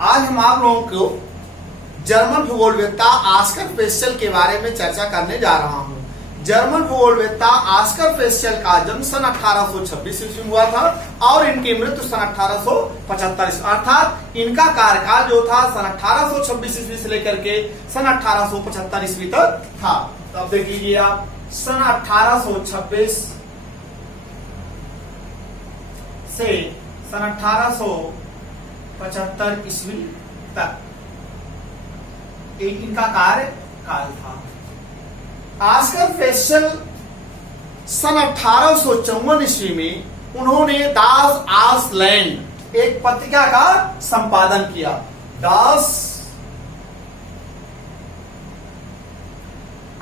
आज हम आप लोगों को जर्मन भूगोलवेत्ता ऑस्कर फेस्चल के बारे में चर्चा करने जा रहा हूं। जर्मन भूगोलवेत्ता ऑस्कर फेस्चल का जन्म सन 1826 ईस्वी में हुआ था और इनकी मृत्यु सन 1875 अर्थात इनका कार्यकाल जो था सन 1826 ईस्वी से लेकर के सन 1875 ईस्वी तक था। तो अब देख लीजिए आप, सन 1826 से सन 1875 ईस्वी तक इनका कार्यकाल था। ऑस्कर फेस्चल सन 1854 ईस्वी में उन्होंने दास आसलैंड एक पत्रिका का संपादन किया। दास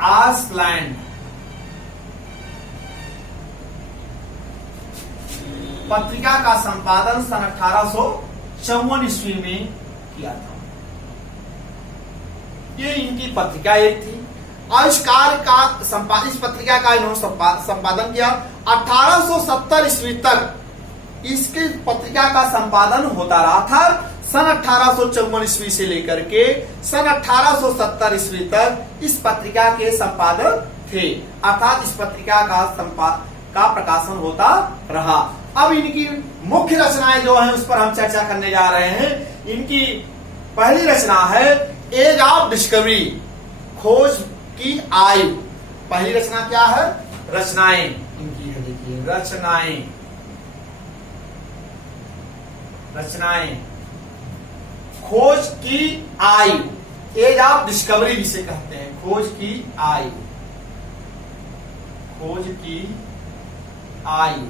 आसलैंड पत्रिका का संपादन सन 1854 ईस्वी में किया था। ये इनकी पत्रिका एक थी और इस पत्रिका का इन्होंने संपादन किया। 1870 ईस्वी तक इसके पत्रिका का संपादन होता रहा था। सन 1854 ईस्वी से लेकर के सन 1870 ईस्वी तक इस पत्रिका के संपादक थे, अर्थात इस पत्रिका का प्रकाशन होता रहा। अब इनकी मुख्य रचनाएं जो हैं उस पर हम चर्चा करने जा रहे हैं। इनकी पहली रचना है एज ऑफ डिस्कवरी, खोज की आयु। पहली रचना क्या है? रचनाएं इनकी है, देखिए रचनाएं खोज की आयु, एज ऑफ डिस्कवरी जिसे कहते हैं, खोज की आयु, खोज की आयु,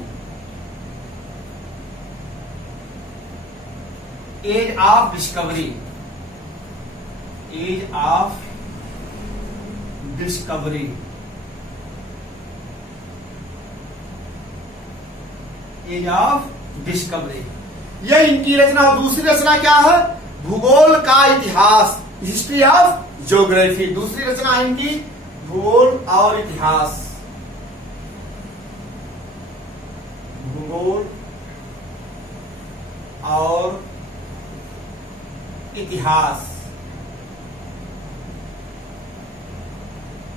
age of discovery, age of discovery, age of discovery, यह इनकी रचना। दूसरी रचना क्या है? भूगोल का इतिहास, हिस्ट्री ऑफ ज्योग्राफी। दूसरी रचना है इनकी भूगोल और इतिहास, भूगोल और इतिहास,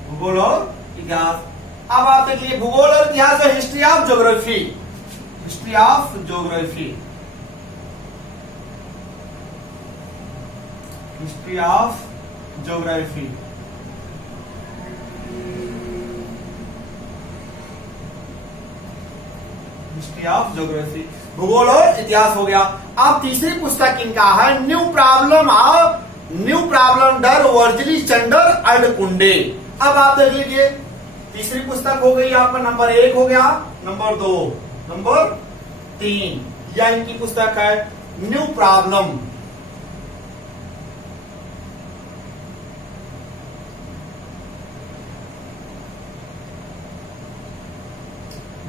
भूगोल और इतिहास। अब आप देखिए भूगोल और इतिहास है history of geography, history of geography, history of geography, history of geography, भूगोल और इतिहास हो गया। अब तीसरी पुस्तक इनका है न्यू प्रॉब्लम डर वर्जली चंडर अडकुंडे। अब आप देख लीजिए, तीसरी पुस्तक हो गई आपका, नंबर 1 हो गया, नंबर 2, नंबर 3, यह इनकी पुस्तक है न्यू प्रॉब्लम,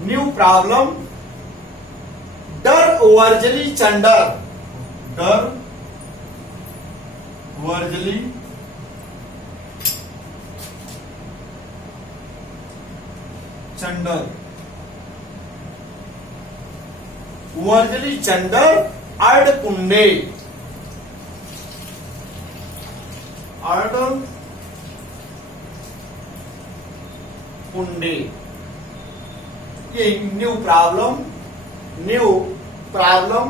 न्यू प्रॉब्लम डर वर्जली चंडर, डर वर्जली चंडर, वर्जली चंडर अडकुंडे, अडकुंडे, ये न्यू प्रॉब्लम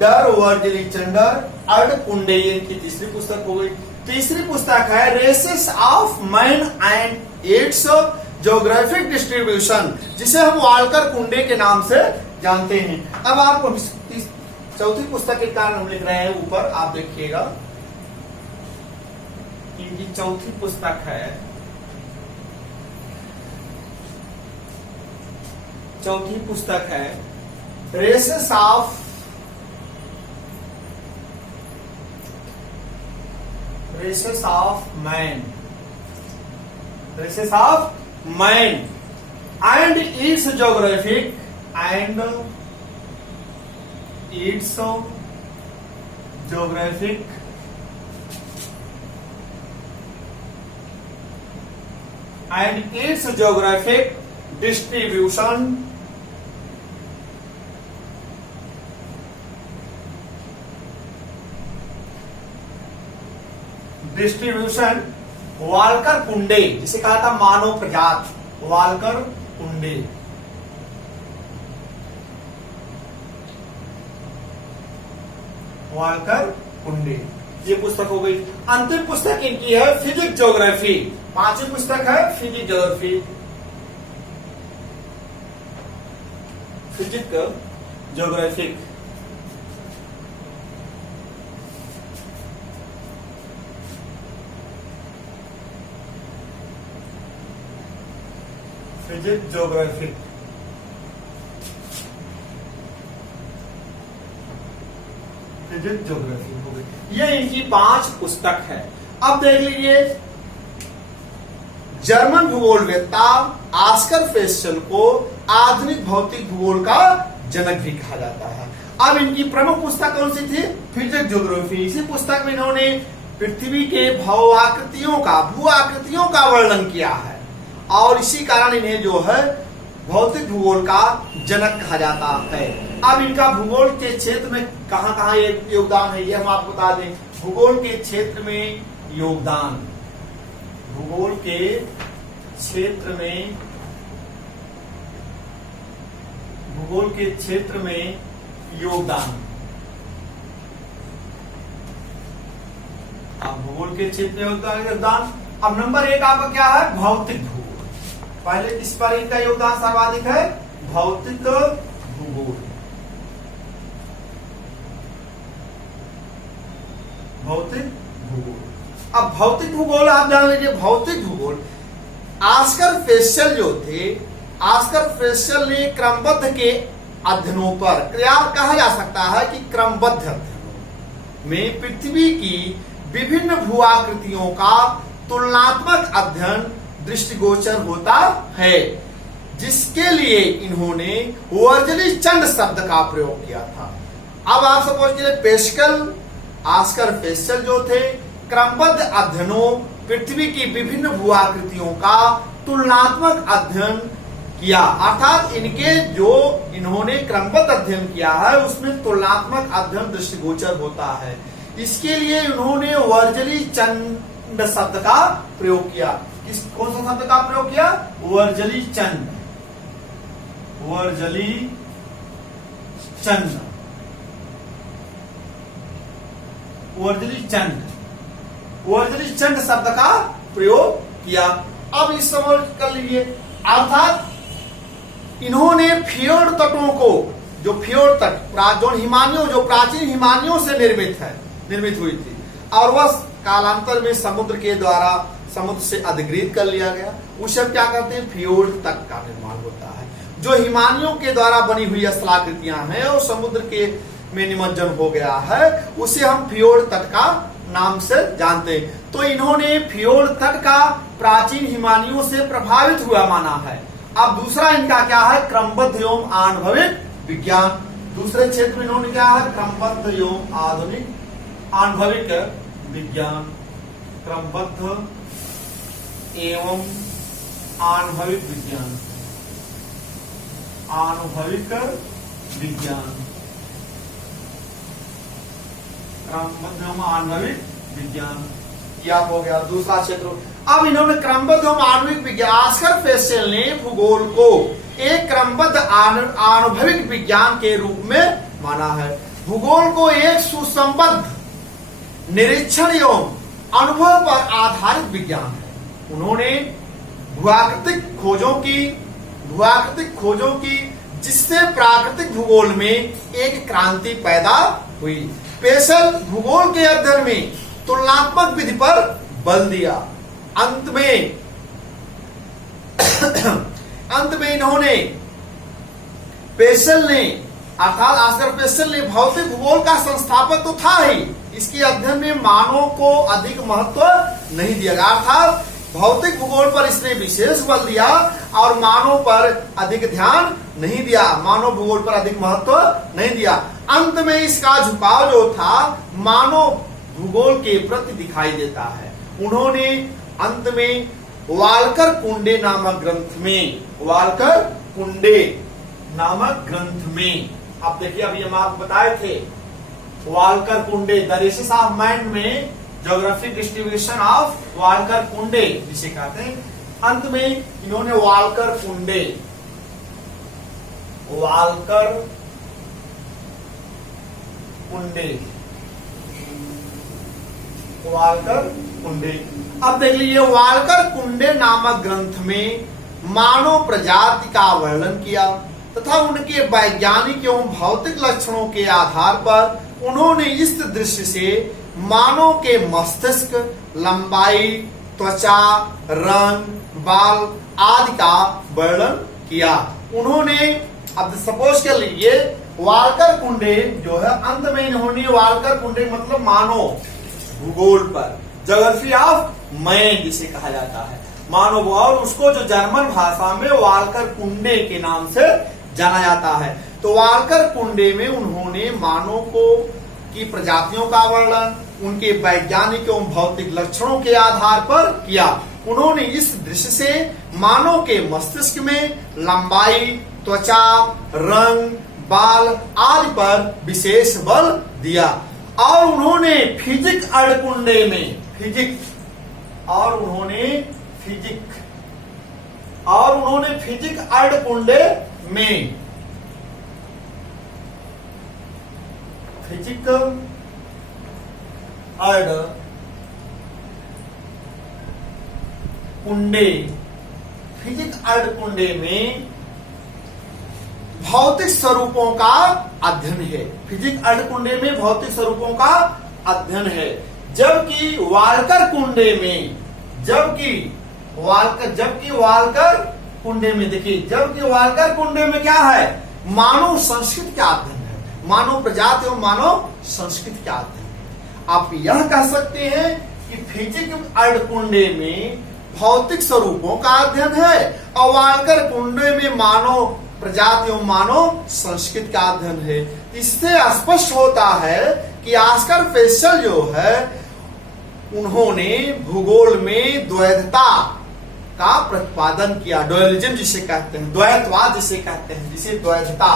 डर वर्जली चंडर अडकुंडे, ये इनकी तीसरी पुस्तक हो गई। तीसरी पुस्तक है races of man and its geographic distribution, जिसे हम वाल्कर कुंडे के नाम से जानते हैं। अब आपको चौथी पुस्तक के कारण हम लिख रहे हैं ऊपर, आप देखिएगा इनकी चौथी पुस्तक है, चौथी पुस्तक है races of man, races of man and its geographic and its geographic distribution distribution Walker कुंडे, जिसे कहा था मानव प्रजात, वाल्कर कुंडे। वाल्कर कुंडे, ये पुस्तक हो गई। अंतिम पुस्तक इनकी है फिजिक्स ज्योग्राफी। पांचवी पुस्तक है physics geography, physics geographic. Physics geographic, physics geography हो गई। ये इनकी 5 पुस्तक है। अब देख लीजिए, जर्मन भूगोलवेत्ता ऑस्कर फेस्टल को आधुनिक भौतिक भूगोल का जनक भी कहा जाता है। अब इनकी प्रमुख पुस्तक कौन सी थी? Physics geography. इसी पुस्तक में इन्होंने पृथ्वी के भू आकृतियों का वर्णन किया है और इसी कारण इन्हें जो है भौतिक भूगोल का जनक कहा जाता है। अब इनका भूगोल के क्षेत्र में कहां कहां योगदान है, ये हम आपको बता दें। भूगोल के क्षेत्र में योगदान, भूगोल के क्षेत्र में, भूगोल के क्षेत्र में योगदान। अब भूगोल के क्षेत्र में योगदान। अब नंबर 1 आपका क्या है? भौतिक भूगोल। पहले इस पर इनका योगदान सर्वाधिक है, भौतिक भूगोल। भौतिक भूगोल। अब भौतिक भूगोल आप जान लीजिए, भौतिक भूगोल ऑस्कर फेस्टल जो थे, ऑस्कर फेस्टल ने क्रमबद्ध के अध्ययनों पर, कहा जा सकता है कि क्रमबद्ध अध्ययनों में पृथ्वी की विभिन्न भू आकृतियों का तुलनात्मक अध्ययन दृष्टिगोचर होता है, जिसके लिए इन्होंने वर्जली चंड शब्द का प्रयोग किया था। अब आप सपोज कीजिए, पेस्कल, ऑस्कर फेस्टल जो थे, क्रमबद्ध अध्ययनों पृथ्वी की विभिन्न भू आकृतियों का तुलनात्मक अध्ययन किया, अर्थात इनके जो इन्होंने क्रमबद्ध अध्ययन किया है उसमें तुलनात्मक अध्ययन दृष्टिगोचर होता है। इसके लिए इन्होंने वर्जली चंड शब्द का प्रयोग किया। कौन सा शब्द का प्रयोग किया? वर्जली चंड, वर्जली चंड, वर्जली चंड, वर्जली चंड शब्द का प्रयोग किया। अब इस समझ कर लीजिए, अर्थात इन्होंने फियोर्ड तटों को, जो फियोर्ड तट जो हिमानियों, जो प्राचीन हिमानियों से निर्मित हुई थी और वह कालांतर में समुद्र के द्वारा, समुद्र से अधिग्रहित कर लिया गया, उसे क्या करते हैं? फियोर्ड तट का निर्माण होता है। जो हिमानियों के द्वारा बनी हुई स्थलाकृतियां हैं और समुद्र के में निमज्जन हो गया है, उसे हम फियोर्ड तट का नाम से जानते हैं। तो इन्होंने फियोर्ड तट का प्राचीन हिमानियों से प्रभावित हुआ माना है। अब दूसरा इनका क्या है? क्रमबद्ध एवं आनुभविक विज्ञान। दूसरे क्षेत्र में इन्होंने क्या है? क्रमबद्ध एवं आधुनिक आनुभविक विज्ञान, क्रमबद्ध एवं आनुभविक विज्ञान, आनुभविक विज्ञान, क्रमबद्ध एवं आनुभविक विज्ञान, यह हो गया दूसरा क्षेत्र। अब इन्होंने क्रमबद्ध एवं आणविक विज्ञान, ऑस्कर फेस्टल ने भूगोल को एक क्रमबद्ध आनुभविक विज्ञान के रूप में माना है। भूगोल को एक सुसंबद्ध निरीक्षण एवं अनुभव पर आधारित विज्ञान है। उन्होंने भूआकृतिक खोजों की जिससे प्राकृतिक भूगोल में एक क्रांति पैदा हुई। पेशल भूगोल के अध्ययन में तुलनात्मक विधि पर बल दिया। अंत में इन्होंने पेशल ने, अर्थात ऑस्कर पेशल ने भौतिक भूगोल का संस्थापक तो था ही, इसके अध्ययन में मानव को अधिक महत्व नहीं दिया गया, अर्थात भौतिक भूगोल पर इसने विशेष बल दिया और मानव पर अधिक ध्यान नहीं दिया, मानव भूगोल पर अधिक महत्व नहीं दिया। अंत में इसका झुकाव जो था मानव भूगोल के प्रति दिखाई देता है। उन्होंने अंत में वाल्कर कुंडे नामक ग्रंथ में, वाल्कर कुंडे नामक ग्रंथ में, आप देखिए अभी हम आपको बताए थे वाल्कर कुंडे द रेसेस ऑफ माइंड में ज्योग्राफिक डिस्ट्रीब्यूशन ऑफ वाल्कर कुंडे जिसे कहते हैं। अंत में इन्होंने वाल्कर कुंडे अब देख लीजिए, वाल्कर कुंडे नामक ग्रंथ में मानव प्रजाति का वर्णन किया तथा उनके वैज्ञानिक एवं भौतिक लक्षणों के आधार पर उन्होंने इस दृश्य से मानव के मस्तिष्क, लंबाई, त्वचा, रंग, बाल आदि का वर्णन किया। उन्होंने अब सपोज कर लीजिए वाल्कर कुंडे जो है, अंत में इन्होंने वाल्कर कुंडे मतलब मानव भूगोल पर, ज्योग्राफी ऑफ मैन जिसे कहा जाता है, मानव, और उसको जो जर्मन भाषा में वाल्कर कुंडे के नाम से जाना जाता है। तो वाल्कर कुंडे में उन्होंने मानव की प्रजातियों का वर्णन उनके वैज्ञानिक एवं भौतिक लक्षणों के आधार पर किया। उन्होंने इस दृश्य से मानव के मस्तिष्क में लंबाई, त्वचा, रंग, बाल आदि पर विशेष बल दिया। और उन्होंने फिजिक अड़कुंडे में फिजिक अड़कुंडे में फिजिक अड़कुंडे में भौतिक स्वरूपों का अध्ययन है। फिजिक अड़कुंडे में भौतिक स्वरूपों का अध्ययन है। जबकि वाल्कर कुंडे में देखिए, जबकि वाल्कर कुंडे में क्या है, मानव संस्कृति का अध्ययन है, मानव प्रजाति और मानव संस्कृति का अध्ययन है। आप यह कह सकते हैं कि फिजिक अड़कुंडे में भौतिक स्वरूपों का अध्ययन है और वाल्कर कुंडे में मानव प्रजाति और मानव संस्कृति का अध्ययन है। इससे स्पष्ट होता है कि ऑस्कर फेस्चर जो है उन्होंने भूगोल में द्वैतता का प्रतिपादन किया, डुअलिज्म जिसे कहते हैं, द्वैतवाद जिसे कहते हैं, जिसे द्वैतता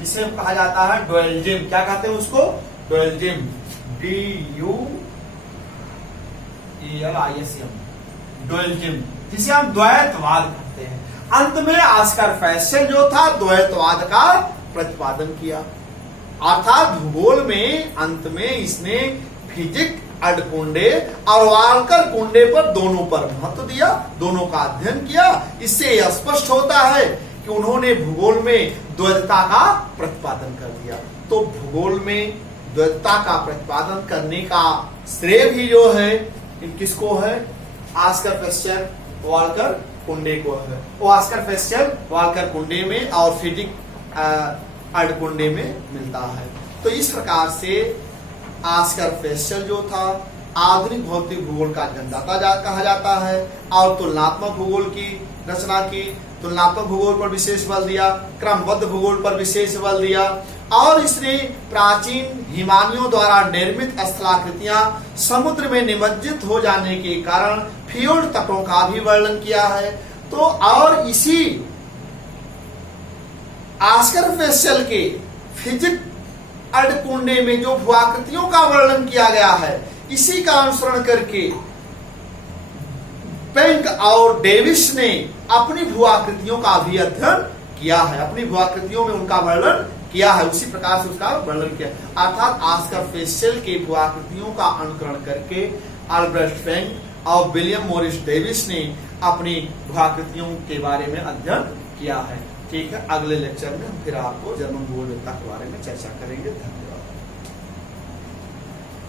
जिसे कहा जाता है डुअलिज्म। क्या कहते हैं उसको, डुअलिज्म, डुअलिज्म, जिसे हम द्वैतवाद कहते हैं। अंत में ऑस्कर फेस्चर जो था द्वैतवाद का प्रतिपादन किया, अर्थात भूगोल में अंत में इसने फिजिक अड़कुंडे और वाल्कर कुंडे पर दोनों पर महत्व दिया, दोनों का अध्ययन किया। इससे यह स्पष्ट होता है कि उन्होंने भूगोल में द्वैतता का प्रतिपादन कर दिया। तो भूगोल में द्वैतता का प्रतिपादन करने का श्रेय भी जो है किसको है, ऑस्कर फेस्चर वाल्कर कुंडे को है। ऑस्कर फेस्चर वाल्कर कुंडे में और फिजिक अड़कुंडे में मिलता है। तो इस प्रकार से ऑस्कर फेस्चर जो था आधुनिक भौतिक भूगोल का जन्मदाता कहा जाता है और तुलनात्मक भूगोल की रचना की, तुलनात्मक भूगोल पर विशेष बल दिया, क्रमबद्ध भूगोल पर विशेष बल दिया और इसने प्राचीन हिमानियों द्वारा निर्मित स्थलाकृतियां समुद्र में निमज्जित हो जाने के कारण फियोर्ड तटों का भी वर्णन किया है। तो और इसी ऑस्कर फेस्चर के फिजिक अड़कुंडे में जो भूआकृतियों का वर्णन किया गया है, इसी का अनुसरण करके बैंक और डेविस ने अपनी भूआकृतियों का भी अध्ययन किया है, अपनी भूआकृतियों में उनका वर्णन किया है, उसी प्रकार से उसका वर्णन किया। अर्थात ऑस्कर फेस्चर के भूआकृतियों का अनुकरण करके अल्ब्रेक्ट बैंक और विलियम मॉरिस डेविस ने अपनी भूआकृतियों के बारे में अध्ययन किया है। ठीक है, अगले लेक्चर में हम फिर आपको जर्मन भूगोल के बारे में चर्चा करेंगे। धन्यवाद।